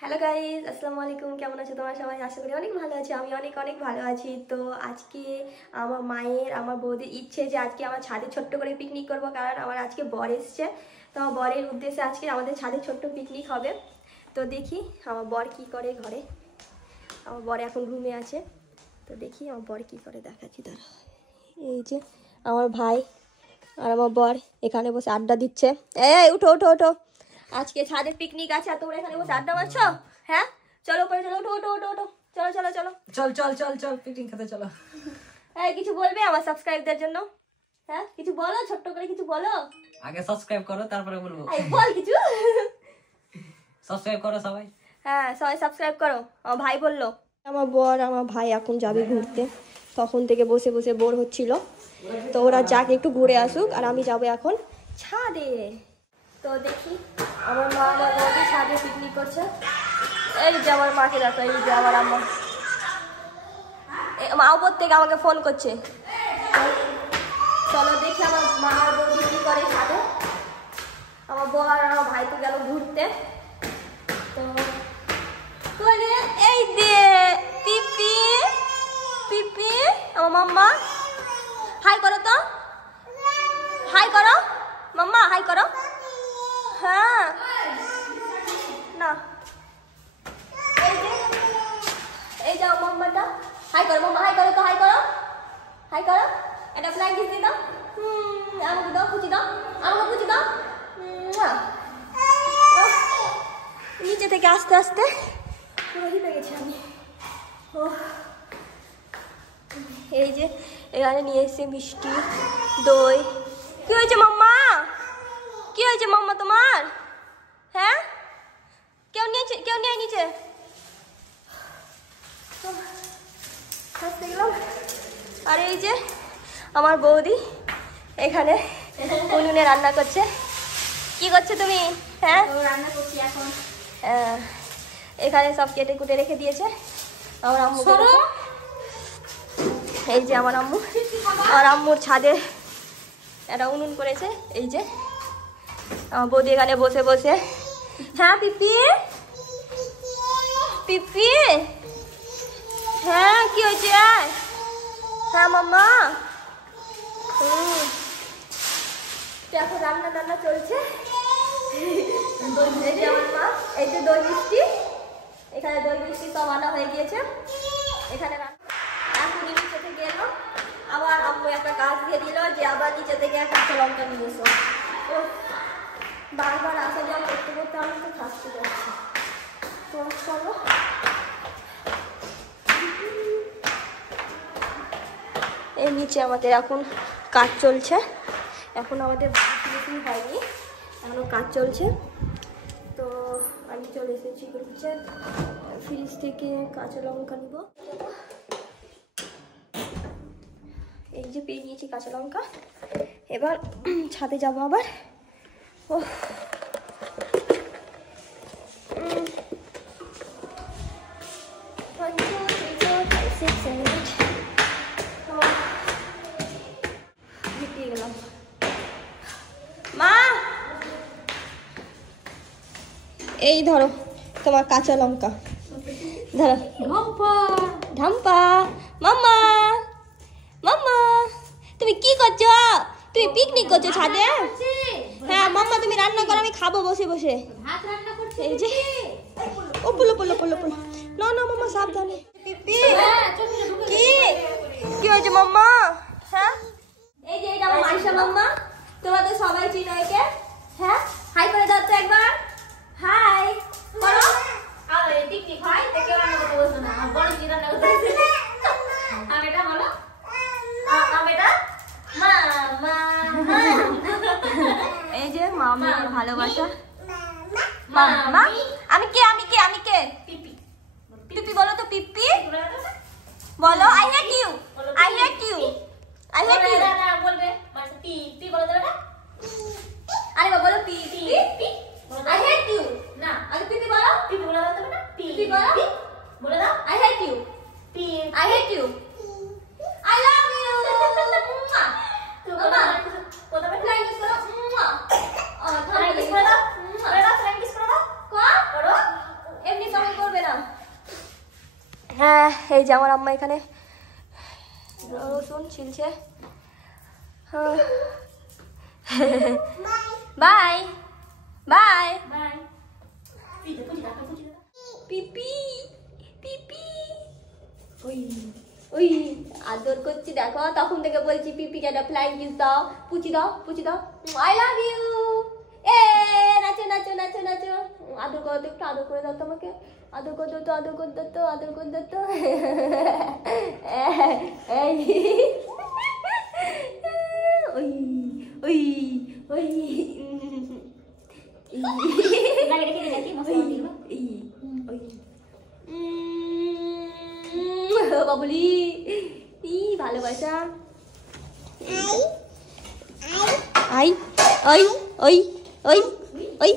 Hello guys, আসসালামু আলাইকুম। কেমন আছো তোমরা সবাই? আশা করি অনেক ভালো আছি। আমি অনেক অনেক ভালো আছি। তো আজকে আমার মায়ের, আমার বৌদির ইচ্ছে যে আজকে আমার ছাদে ছোট্ট করে পিকনিক করবো, কারণ আমার আজকে বর এসছে। তো আমার বরের উদ্দেশ্যে আজকে আমাদের ছাদে ছোট্ট পিকনিক হবে। তো দেখি আমার বর কি করে ঘরে। আমার বর এখন রুমে আছে, তো দেখি আমার বর কি করে, দেখাচ্ছি তারা। এই যে আমার ভাই আর আমার বর এখানে বসে আড্ডা দিচ্ছে। এই উঠো উঠো উঠো, আজকে ছাদের পিকনিক আছে আর তোমরা এখানে বসে আড্ডা মারছো? হ্যাঁ চলো পরে, চলো উঠো উঠো উঠো উঠো, চলো চলো চলো, চল চল চল চল পিকনিক খেতে চলো। হ্যাঁ কিছু বলবে আমার সাবস্ক্রাইবদের জন্য? হ্যাঁ কিছু বলো, ছোট্ট করে কিছু বলো। আগে সাবস্ক্রাইব করো তারপরে বলবো। বল কিছু। সাবস্ক্রাইব করো সবাই। হ্যাঁ সবাই সাবস্ক্রাইব করো। আমার ভাই বললো। আমার বর আমার ভাই এখন যাবে ঘুরতে, তখন থেকে বসে বসে বোর হচ্ছিল। তো ওরা যাক একটু ঘুরে আসুক, আর আমি যাবো এখন ছাদে। তো দেখি আমার মা আমার বৌদি ছাদে পিকনিক করছে। এই যে আমার মাকে দেখো, এই যে আমার আম্মা, মা উপর থেকে আমাকে ফোন করছে। চলো দেখি আমার মা আর বৌদি কি করে ছাদে। আমার বউ আর আমার ভাই তো গেল ঘুরতে। তো এই দিয়ে পিপি পিপি, আমার মাম্মা হাই করো তো, হাই করো মাম্মা, হাই করো। হ্যাঁ না, এই যে মাম্মাটা হাই করো, মাম্মা হাই করো তো, হাই করো, হাই করো। এটা ফ্ল্যাগ কিস দি দাও, আমাকে দাও, খুঁজি দাও, আমাকে খুঁজি দাও। নিচে থেকে আস্তে আস্তে পুরো হিপে গেছি আমি। এই যে এখানে নিয়ে এসেছে মিষ্টি, দই। কি হয়েছে মাম্মা? কি হয়েছে মাম্মা তোমার? হ্যাঁ কেউ নিয়েছে, কেউ নিয়ে নিচে গেলাম। আর এই যে আমার বৌদি এখানে উনুনে রান্না করছে। কি করছো তুমি? হ্যাঁ রান্না করছি এখন। এখানে সব কেটে কুটে রেখে দিয়েছে আমার আম্মু। এই যে আমার আম্মু, আমার আম্মুর ছাদে একটা উনুন করেছে। এই যে আমার বৌদি এখানে বসে বসে। হ্যাঁ পিপি পিপি, হ্যাঁ কি হয়েছে? হ্যাঁ মাম্মা, এখন রান্না টান্না চলছে। এই যে আমার মা, এই যে দই মিষ্টি, এখানে দই মিষ্টি সব আনা হয়ে গিয়েছে। এখানে এখন নিচে থেকে এলো, আবার আম্মু একটা কাজ দিয়ে দিল যে আবার নিচে থেকে কাঁচা লঙ্কা নিয়ে এসো। ও বারবার আসা যাওয়া করতে করতে আমি তো থাকতে যাচ্ছি। তো চলো এই নিচে আমাদের এখন কাজ চলছে। এখন আমাদের ফিনিশিং হয়নি, এখনও কাজ চলছে। তো আমি চলে এসেছি হচ্ছে ফ্রিজ থেকে কাঁচা লঙ্কা নিব। এই যে পেয়ে নিয়েছি কাঁচা লঙ্কা, এবার ছাদে যাবো আবার। ও গেলাম। মা এই ধরো তোমার কাঁচা লঙ্কা, ধরো। ধাম্পা মাম্মা, মাম্মা তুমি কি করছো? তুমি পিকনিক করছো ছাদে? হ্যাঁ মাম্মা তুমি রান্না করো, আমি খাবো বসে বসে। এই যে ও পুলো পুলো পুলো পুলো, না না মাম্মা সাবধানে। পিপি কি কি হয়েছে মাম্মা? হ্যাঁ এই যে এটা আমার মাইশা মাম্মা, তোমরা তো সবাই চিনো একে। হ্যাঁ হাই করে দাও তো একবার, হাই করো। আর এই পিকনিক হয় তো কেউ রান্না করতে বসবে না, আমার বড় কি রান্না করতে বসবে। আর এটা বলো, আর এটা মামা। এই যে মামি ভালোবাসা। মাম্মা আমি কে, আমি কে, আমি কে? পিপি পিপি বলো তো, পিপি বলো। I hate you, I hate you, I hate you. বলবে মানে পিপি বলে দেবে না। আরে বাবা বলো পিপি, আই হেট ইউ। না আগে পিপি বলো, পিপি বলে দেবে না। পিপি বলো, বলে দাও আই হেট ইউ, পি I hate you, I love you. মামা বলে দেবে ফ্লাইং কিস করো। ফ্লাইং কিস করে দাও, করে দাও, ফ্লাইং কিস করে দাও। করো করো এমনি হ্যাঁ, এই যে আমার আম্মা এখানে রসুন ছিলছে। বাই বাই বাই পিপি পিপি। ওই ওই আদর করছি দেখো, তখন থেকে বলছি পিপিকে একটা ফ্লাইং কিস দাও, পুচি দাও, পুচি দাও, আই লাভ ইউ। এ নাচো নাচো নাচো নাচো, আদর করো তো, একটু আদর করে দাও তোমাকে, আদর করে দাও তো, আদর করে দাও তো, আদর করে দাও তো। ওই ওই ওই লাগে রেখে দিলে কি মশলা দিল বাবুলি, ই ভালোবাসা। আই ওই ওই ওই ওই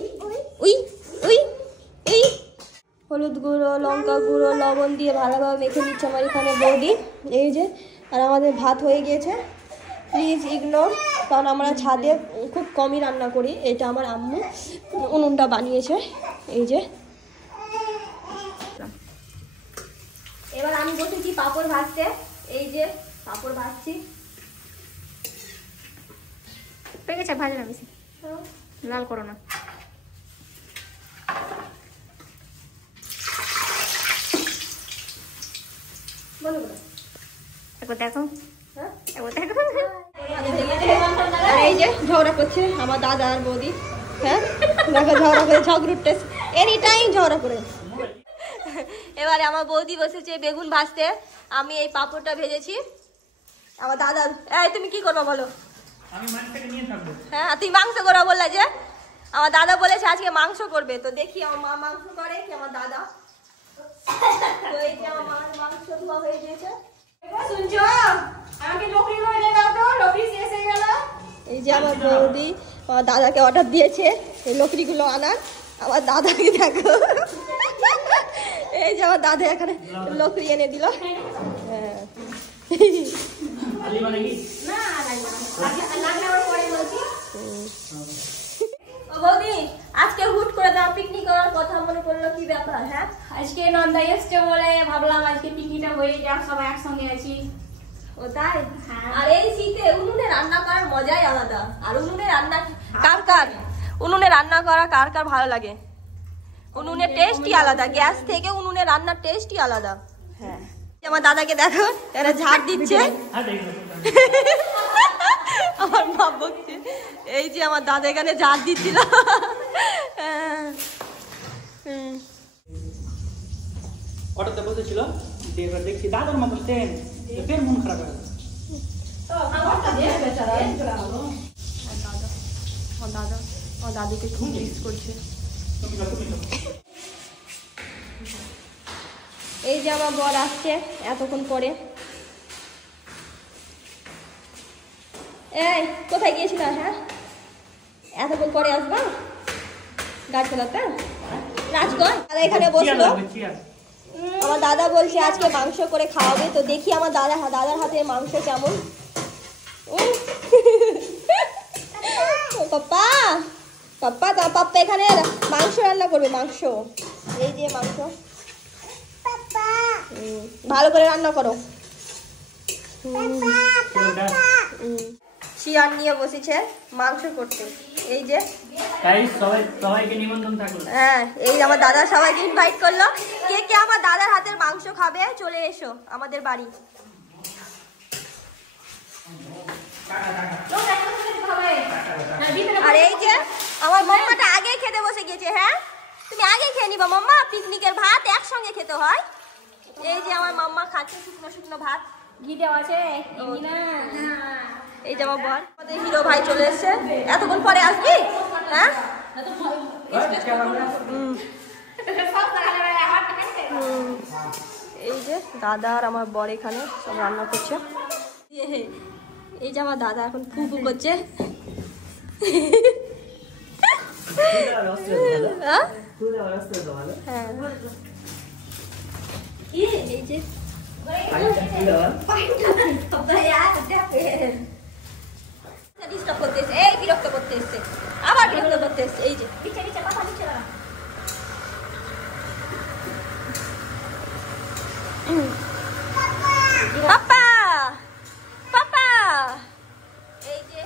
ওই ওই ওই হলুদ গুঁড়ো, লঙ্কা গুঁড়ো, লবণ দিয়ে ভালোভাবে মেখে নিচ্ছে আমার এখানে বৌদি। এই যে, আর আমাদের ভাত হয়ে গিয়েছে। প্লিজ ইগনোর, কারণ আমরা ছাদে খুব কমই রান্না করি। এটা আমার আম্মু উনুনটা বানিয়েছে। এই যে, এবার আমি বসেছি পাঁপড় ভাজতে। এই যে পাঁপড় ভাজছি। পেকেছে ভাজে না বেশি, লাল করো না। বলো বলো, একবার দেখো, হ্যাঁ। একবার দেখো। আর এই যে ঝগড়া করছে আমার দাদা আর বৌদি। হ্যাঁ, দেখো ঝগড়া করে, ঝগড়ুর টেস্ট এনি টাইম ঝগড়া করে। এবারে আমার বৌদি বসেছে বেগুন ভাজতে, আমি এই পাঁপড়টা ভেজেছি। আমার দাদা, এই তুমি কি করবো বলো? আমি মাছটাকে নিয়ে থাকবো। হ্যাঁ, তুমি মাংস করো বললা যে। আমার দাদা বলেছে আজকে মাংস করবে, তো দেখি আমার মা মাংস করে কি আমার দাদা। তো এই যে আমার মার মাংস ধোয়া হয়ে গিয়েছে। শুনছো, আমাকে লকড়ি এনে দাও তো, লকড়ি শেষ হয়ে গেল। এই যে আমার বৌদি আমার দাদাকে অর্ডার দিয়েছে এই লকড়িগুলো আনার। আমার দাদাকে দেখো, এই যে আমার দাদা এখানে লকড়ি এনে দিল। হ্যাঁ, আলি মানে কি? না লাগলে আবার পরে বলছি। ও বৌদি, আজকে হুট করে দাও পিকনিক করার কথা মনে পড়লো, কি ব্যাপার? হ্যাঁ, আজকে নন্দা এসছে বলে ভাবলাম আজকে পিকনিকটা হয়ে যাক, সবাই একসঙ্গে আছি। ও তাই? হ্যাঁ। আর এই শীতে উনুনে রান্না করার মজাই আলাদা। আর উনুনে রান্না কার কার উনুনে রান্না করা কার কার ভালো লাগে? উনুনের টেস্টই আলাদা, গ্যাস থেকে উনুনে রান্নার টেস্টই আলাদা। হ্যাঁ, আমার দাদাকে দেখো, এরা ঝাড় দিচ্ছে। হ্যাঁ দেখো। আমার মা বকছে। এই যে আমার দাদা এখানে ঝাড় দিচ্ছিল। অটোতে বসেছিল, এবার দেখছি দাদার মতো সেম, ফের মন খারাপ হয়ে গেল। আমার দাদিকে খুব মিস করছে। এই যে আমার বর আসছে এতক্ষণ পরে। এই কোথায় গিয়েছিল? হ্যাঁ, এতক্ষণ পরে আসবা গাছ চালাতে? রাজগঞ্জ দাদা এখানে বসলো। আমার দাদা বলছে আজকে মাংস করে খাওয়াবে, তো দেখি আমার দাদার হাতে মাংস কেমন। পাপ্পা পাপ্পা পাপ্পা এখানে মাংস রান্না করবে, মাংস। এই যে মাংস, ভালো করে রান্না করো। শিয়ার নিয়ে বসেছে মাংস করতে। এই যে সবাইকে নিমন্ত্রণ থাকলো। হ্যাঁ, এই আমার দাদা সবাইকে ইনভাইট করলো। কে কে আমার দাদার হাতের মাংস খাবে চলে এসো আমাদের বাড়ি। আর এই যে আমার মাম্মাটা আগেই খেতে বসে গেছে। হ্যাঁ, তুমি আগে খেয়ে নিবা মাম্মা, পিকনিকের ভাত একসঙ্গে খেতে হয়। এই যে আমার মাম্মা খাচ্ছে শুকনো শুকনো ভাত, ঘি দেওয়া আছে। এই যে আমার বর, আমাদের হিরো ভাই চলে এসছে। এতক্ষণ পরে আসবি? হ্যাঁ, এই যে দাদা আর আমার বর এখানে সব রান্না করছে। এই যে আমার দাদা এখন ফু ফু করছে। হ্যাঁ, এই যে ডিস্টার্ব করতে এসছে, এই বিরক্ত করতে এসছে, আবার বিরক্ত করতে এসছে। এই যে পাপা পাপা, এই যে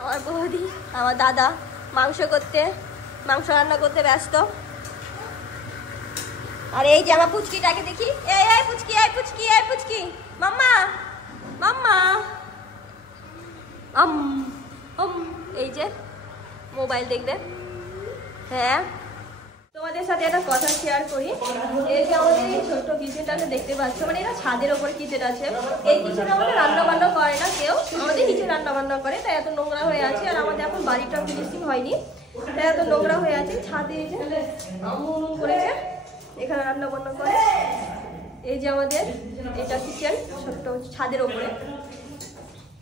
আমার বৌদি আমার দাদা মাংস রান্না করতে ব্যস্ত। আর এই যে আমার পুচকিটাকে দেখি, এই পুচকি, এই পুচকি, এই পুচকি, মাম্মা মাম্মা এই যে মোবাইল দেখবে। হ্যাঁ, তোমাদের সাথে একটা কথা শেয়ার করি। এই যে আমাদের এই ছোট্ট কিচেনটাকে দেখতে পাচ্ছ, মানে এটা ছাদের ওপরে কিচেন আছে। এই কিচেনে আমাদের রান্না বান্না করে না কেউ, আমাদের নিচে রান্না বান্না করে, তাই এত নোংরা হয়ে আছে। আর আমাদের এখন বাড়িটা ফিনিশিং হয়নি, তাই এত নোংরা হয়ে আছে। ছাদে এই যে আম্মু করেছে, এখানে রান্না বান্না করে। এই যে আমাদের এটা কিচেন ছোট্ট ছাদের ওপরে।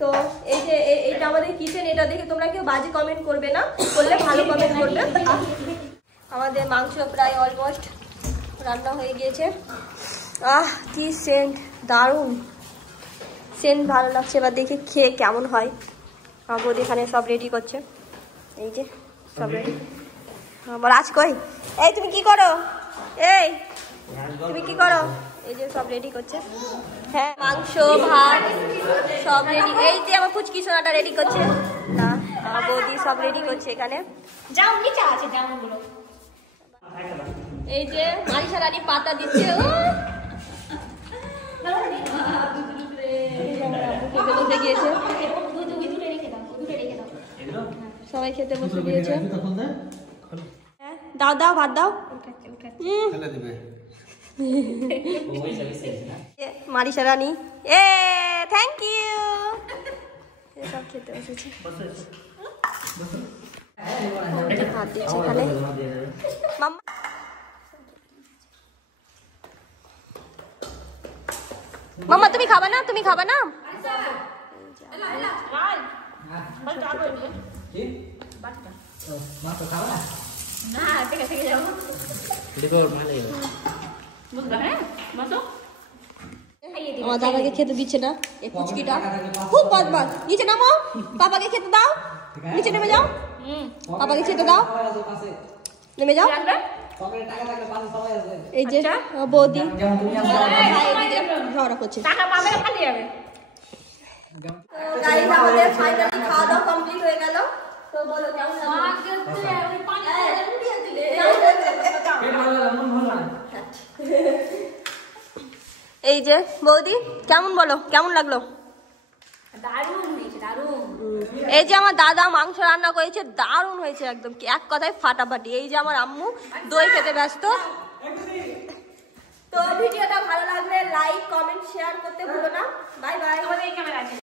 তো এই যে এইটা আমাদের কিচেন, এটা দেখে তোমরা কেউ বাজে কমেন্ট করবে না, করলে ভালো কমেন্ট করবে। আমাদের মাংস প্রায় অলমোস্ট রান্না হয়ে গিয়েছে। কি সেন্ট, দারুণ সেন্ট, ভালো লাগছে। এবার দেখি খেয়ে কেমন হয়। আমার বৌদি এখানে সব রেডি করছে, এই যে সব রেডি। বল আজ কই, এই তুমি কি করো, এই তুমি কি করো? এই যে সব রেডি করছে। হ্যাঁ, মাংস ভাত সব রেডি। এই যে আমার পুচকি সোনাটা রেডি করছে, না আমার বৌদি সব রেডি করছে এখানে। যাও নিচে আছে জামগুলো। এই যে মারিসা রানী পাতা দিচ্ছে, বসে গিয়েছে, সবাই খেতে বসে গিয়েছে। দাও দাও ভাত দাও। মারিসা রানী, থ্যাংক ইউ, সব খেতে বসেছে। ভাত দিচ্ছে এখানে। মাম্মা তুমি খাবা না, তুমি খাবা না? আমার দাদাকে খেতে দিচ্ছে না, এই পুচকিটা খুব বদমাশ। নিচে নামো, পাপাকে খেতে দাও, নিচে নেমে যাও, পাপাকে খেতে দাও, নেমে যাও। এই যে বৌদি ঝগড়া করছে। আমাদের ফাইনালি খাওয়া দাওয়া কমপ্লিট হয়ে গেল। তো বলো কেমন এই যে বৌদি কেমন, বলো কেমন লাগলো? এই যে আমার দাদা মাংস রান্না করেছে, দারুণ হয়েছে একদম, এক কথায় ফাটাফাটি। এই যে আমার আম্মু দই খেতে ব্যস্ত। তো ভিডিওটা ভালো লাগলে লাইক কমেন্ট শেয়ার করতে